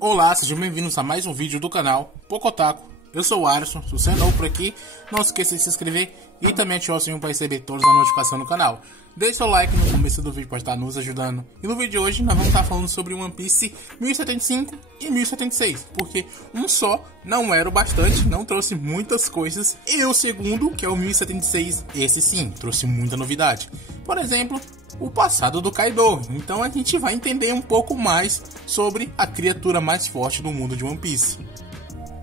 Olá, sejam bem-vindos a mais um vídeo do canal Pocotaku. Eu sou o Alisson, se você é novo por aqui, não esqueça de se inscrever e também ativar o sininho para receber todas as notificações no canal. Deixe seu like no começo do vídeo para estar nos ajudando. E no vídeo de hoje nós vamos estar falando sobre One Piece 1075 e 1076, porque um só não era o bastante, não trouxe muitas coisas, e o segundo, que é o 1076, esse sim, trouxe muita novidade. Por exemplo, o passado do Kaido. Então a gente vai entender um pouco mais sobre a criatura mais forte do mundo de One Piece.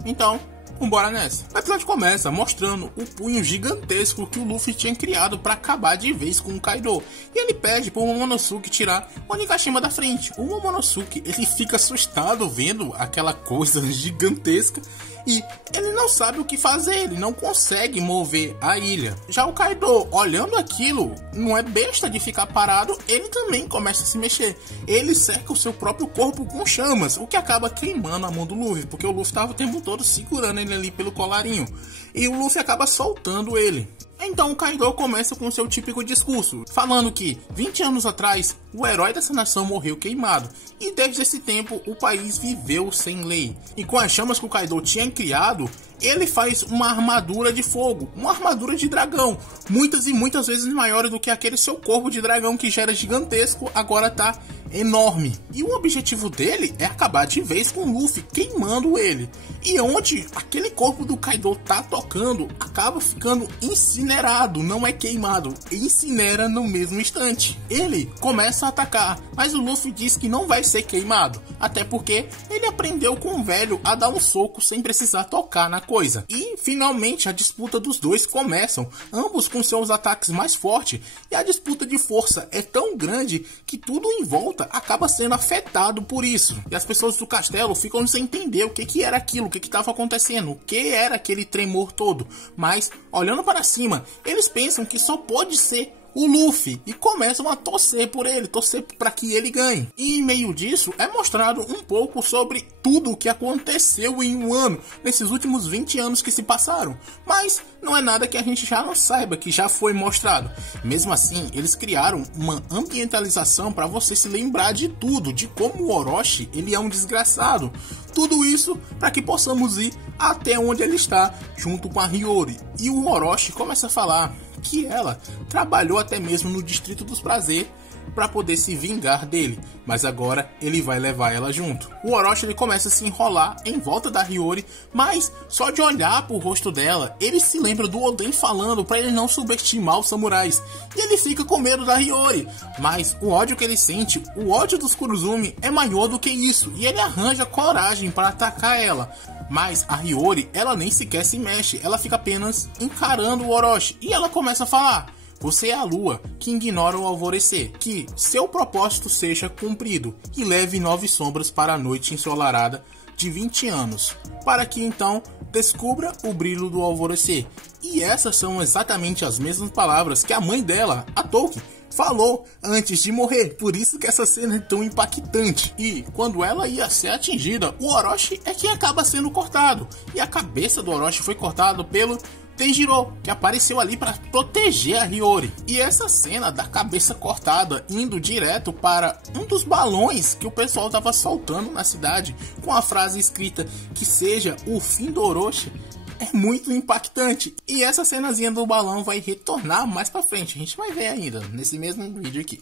Então, vambora nessa. O episódio começa mostrando o punho gigantesco que o Luffy tinha criado para acabar de vez com o Kaido. E ele pede para o Momonosuke tirar o Onigashima da frente. O Momonosuke, ele fica assustado vendo aquela coisa gigantesca e ele não sabe o que fazer, ele não consegue mover a ilha. Já o Kaido, olhando aquilo, não é besta de ficar parado, ele também começa a se mexer. Ele cerca o seu próprio corpo com chamas, o que acaba queimando a mão do Luffy, porque o Luffy estava o tempo todo segurando ele ali pelo colarinho. E o Luffy acaba soltando ele. Então o Kaido começa com seu típico discurso, falando que 20 anos atrás o herói dessa nação morreu queimado, e desde esse tempo o país viveu sem lei. E com as chamas que o Kaido tinha criado, ele faz uma armadura de fogo, uma armadura de dragão, muitas e muitas vezes maior do que aquele seu corpo de dragão que já era gigantesco, agora tá enorme. E o objetivo dele é acabar de vez com o Luffy, queimando ele. E onde aquele corpo do Kaido tá tocando, acaba ficando incinerado, não é queimado, incinera no mesmo instante. Ele começa a atacar, mas o Luffy diz que não vai ser queimado, até porque ele aprendeu com o velho a dar um soco sem precisar tocar na coisa. E finalmente a disputa dos dois começam, ambos com seus ataques mais fortes, e a disputa de força é tão grande que tudo em volta acaba sendo afetado por isso. E as pessoas do castelo ficam sem entender o que era aquilo, o que estava acontecendo, o que era aquele tremor todo. Mas, olhando para cima, eles pensam que só pode ser o Luffy e começam a torcer por ele, torcer para que ele ganhe. E em meio disso é mostrado um pouco sobre tudo o que aconteceu em um ano, nesses últimos 20 anos que se passaram. Mas não é nada que a gente já não saiba, que já foi mostrado. Mesmo assim, eles criaram uma ambientalização para você se lembrar de tudo, de como o Orochi ele é um desgraçado. Tudo isso para que possamos ir até onde ele está, junto com a Hiyori. E o Orochi começa a falar que ela trabalhou até mesmo no Distrito dos Prazeres para poder se vingar dele, mas agora ele vai levar ela junto. O Orochi ele começa a se enrolar em volta da Hiyori, mas só de olhar pro rosto dela, ele se lembra do Oden falando para ele não subestimar os samurais, e ele fica com medo da Hiyori, mas o ódio que ele sente, o ódio dos Kurozumi é maior do que isso, e ele arranja coragem para atacar ela. Mas a Hiyori, ela nem sequer se mexe, ela fica apenas encarando o Orochi, e ela começa a falar: você é a lua que ignora o alvorecer, que seu propósito seja cumprido e leve 9 sombras para a noite ensolarada de 20 anos, para que então descubra o brilho do alvorecer. E essas são exatamente as mesmas palavras que a mãe dela, a Tolkien, falou antes de morrer, por isso que essa cena é tão impactante. E quando ela ia ser atingida, o Orochi é quem acaba sendo cortado, e a cabeça do Orochi foi cortada pelo Tenjiro, que apareceu ali para proteger a Hiyori. E essa cena da cabeça cortada indo direto para um dos balões que o pessoal estava soltando na cidade, com a frase escrita que seja o fim do Orochi, é muito impactante. E essa cenazinha do balão vai retornar mais pra frente, a gente vai ver ainda nesse mesmo vídeo aqui.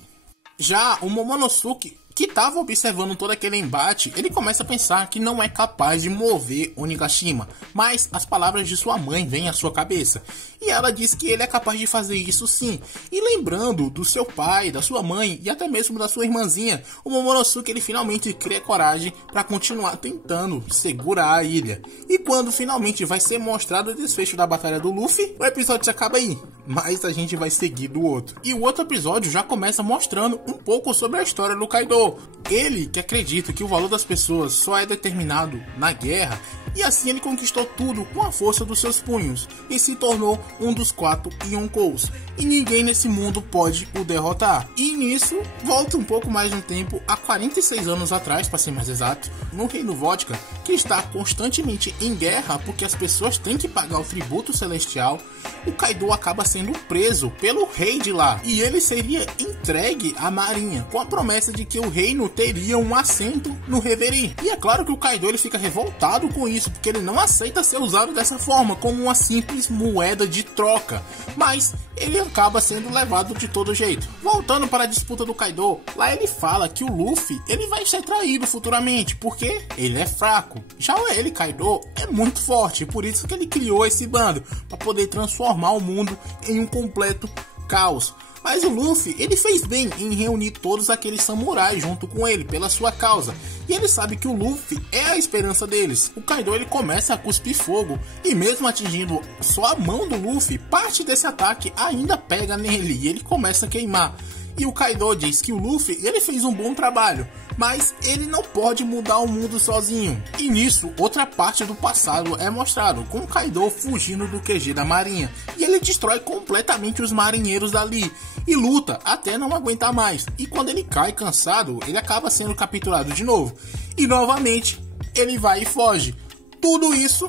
Já o Momonosuke, que estava observando todo aquele embate, ele começa a pensar que não é capaz de mover Onigashima, mas as palavras de sua mãe vêm à sua cabeça, e ela diz que ele é capaz de fazer isso sim. E lembrando do seu pai, da sua mãe e até mesmo da sua irmãzinha, o Momonosuke ele finalmente cria coragem para continuar tentando segurar a ilha. E quando finalmente vai ser mostrado o desfecho da batalha do Luffy, o episódio se acaba aí, mas a gente vai seguir do outro. E o outro episódio já começa mostrando um pouco sobre a história do Kaido. Ele que acredita que o valor das pessoas só é determinado na guerra, e assim ele conquistou tudo com a força dos seus punhos e se tornou um dos 4 Yonkous, e ninguém nesse mundo pode o derrotar. E nisso, volta um pouco mais no tempo, a 46 anos atrás, para ser mais exato, no Reino Vodka, que está constantemente em guerra porque as pessoas têm que pagar o tributo celestial, o Kaido acaba sendo preso pelo rei de lá, e ele seria entregue à marinha, com a promessa de que o reino teria um assento no Reverie. E é claro que o Kaido ele fica revoltado com isso, porque ele não aceita ser usado dessa forma, como uma simples moeda de troca, mas ele acaba sendo levado de todo jeito. Voltando para a disputa do Kaido, lá ele fala que o Luffy ele vai ser traído futuramente, porque ele é fraco. Já ele, Kaido, é muito forte, por isso que ele criou esse bando, para poder transformar o mundo em um completo caos. Mas o Luffy, ele fez bem em reunir todos aqueles samurais junto com ele, pela sua causa. E ele sabe que o Luffy é a esperança deles. O Kaido, ele começa a cuspir fogo, e mesmo atingindo só a mão do Luffy, parte desse ataque ainda pega nele, e ele começa a queimar. E o Kaido diz que o Luffy, ele fez um bom trabalho, mas ele não pode mudar o mundo sozinho. E nisso, outra parte do passado é mostrado, com o Kaido fugindo do QG da marinha. E ele destrói completamente os marinheiros dali, e luta até não aguentar mais. E quando ele cai cansado, ele acaba sendo capturado de novo. E novamente, ele vai e foge. Tudo isso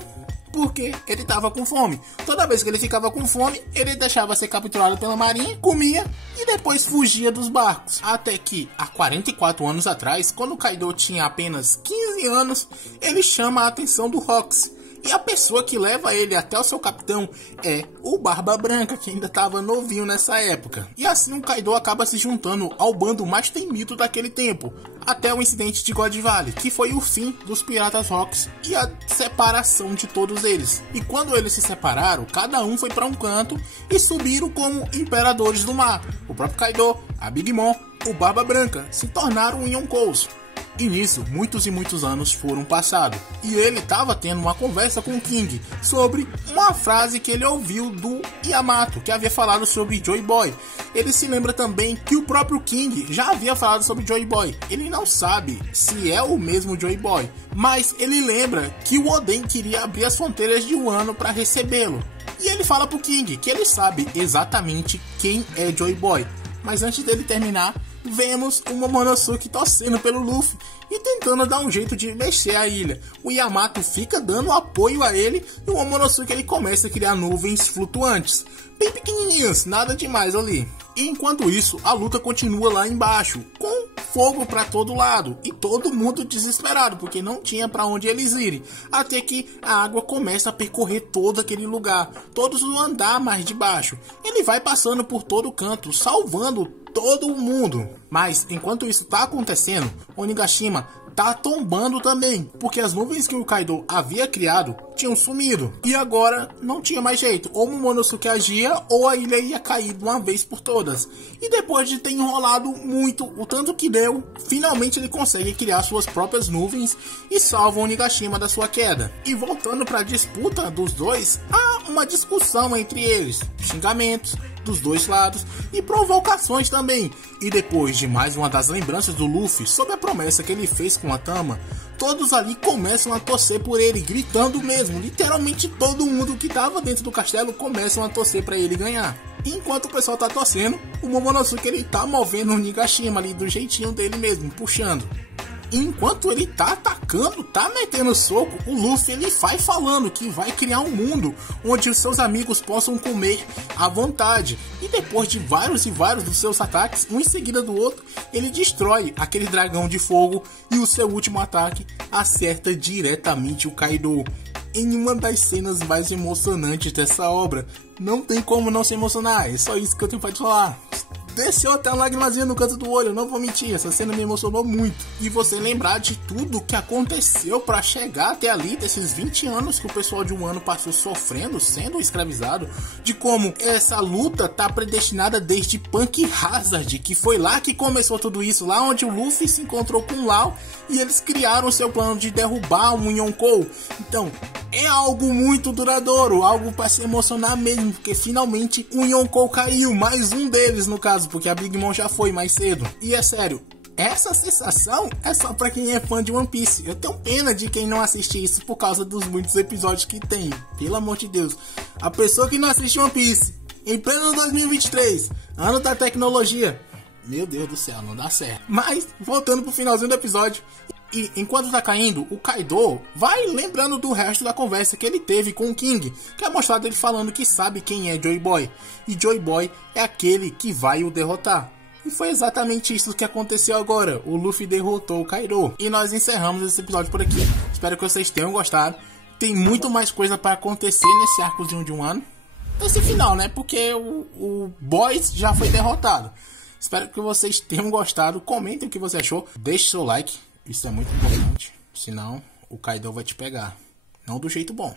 porque ele estava com fome. Toda vez que ele ficava com fome, ele deixava ser capturado pela marinha, comia e depois fugia dos barcos. Até que, há 44 anos atrás, quando o Kaido tinha apenas 15 anos, ele chama a atenção do Rox. E a pessoa que leva ele até o seu capitão é o Barba Branca, que ainda estava novinho nessa época. E assim o Kaido acaba se juntando ao bando mais temido daquele tempo, até o incidente de God Valley, que foi o fim dos Piratas Rocks e a separação de todos eles. E quando eles se separaram, cada um foi para um canto e subiram como Imperadores do Mar. O próprio Kaido, a Big Mom, o Barba Branca se tornaram Yonkous. E nisso, muitos e muitos anos foram passados. E ele estava tendo uma conversa com o King sobre uma frase que ele ouviu do Yamato, que havia falado sobre Joy Boy. Ele se lembra também que o próprio King já havia falado sobre Joy Boy. Ele não sabe se é o mesmo Joy Boy, mas ele lembra que o Oden queria abrir as fronteiras de Wano para recebê-lo. E ele fala pro King que ele sabe exatamente quem é Joy Boy. Mas antes dele terminar, vemos o Momonosuke torcendo pelo Luffy e tentando dar um jeito de mexer a ilha. O Yamato fica dando apoio a ele e o Momonosuke ele começa a criar nuvens flutuantes, bem pequenininhas, nada demais ali. E enquanto isso, a luta continua lá embaixo, com fogo para todo lado e todo mundo desesperado, porque não tinha para onde eles irem. Até que a água começa a percorrer todo aquele lugar, todos o andar mais de baixo. Ele vai passando por todo canto, salvando todo mundo. Mas enquanto isso tá acontecendo, Onigashima tá tombando também, porque as nuvens que o Kaido havia criado tinham sumido. E agora não tinha mais jeito, ou o Momonosuke agia ou a ilha ia cair de uma vez por todas. E depois de ter enrolado muito, o tanto que deu, finalmente ele consegue criar suas próprias nuvens e salva o Onigashima da sua queda. E voltando para a disputa dos dois, há uma discussão entre eles, xingamentos dos dois lados e provocações também. E depois de mais uma das lembranças do Luffy sobre a promessa que ele fez com a Tama, todos ali começam a torcer por ele, gritando mesmo. Literalmente todo mundo que estava dentro do castelo começam a torcer para ele ganhar. E enquanto o pessoal tá torcendo, o Momonosuke ele tá movendo o Onigashima ali do jeitinho dele mesmo, puxando. E enquanto ele tá atacando, tá metendo soco, o Luffy ele vai falando que vai criar um mundo onde os seus amigos possam comer à vontade. E depois de vários e vários dos seus ataques, um em seguida do outro, ele destrói aquele dragão de fogo e o seu último ataque acerta diretamente o Kaido. Em uma das cenas mais emocionantes dessa obra, não tem como não se emocionar, é só isso que eu tenho pra te falar. Desceu até uma lagrimazinha no canto do olho, não vou mentir, essa cena me emocionou muito. E você lembrar de tudo que aconteceu para chegar até ali, desses 20 anos que o pessoal de Wano passou sofrendo, sendo escravizado, de como essa luta tá predestinada desde Punk Hazard, que foi lá que começou tudo isso, lá onde o Luffy se encontrou com o Law e eles criaram o seu plano de derrubar um Yonkou. Então, é algo muito duradouro, algo para se emocionar mesmo, porque finalmente um Yonkou caiu, mais um deles no caso, porque a Big Mom já foi mais cedo. E é sério, essa sensação é só pra quem é fã de One Piece. Eu tenho pena de quem não assiste isso por causa dos muitos episódios que tem. Pelo amor de Deus. A pessoa que não assiste One Piece em pleno 2023, ano da tecnologia, meu Deus do céu, não dá certo. Mas, voltando pro finalzinho do episódio, e enquanto tá caindo, o Kaido vai lembrando do resto da conversa que ele teve com o King, que é mostrado ele falando que sabe quem é Joy Boy, e Joy Boy é aquele que vai o derrotar. E foi exatamente isso que aconteceu agora. O Luffy derrotou o Kaido. E nós encerramos esse episódio por aqui. Espero que vocês tenham gostado. Tem muito mais coisa para acontecer nesse arcozinho de um ano. Esse final, né? Porque o Boys já foi derrotado. Espero que vocês tenham gostado. Comentem o que você achou. Deixe seu like. Isso é muito importante. Senão o Kaido vai te pegar. Não do jeito bom.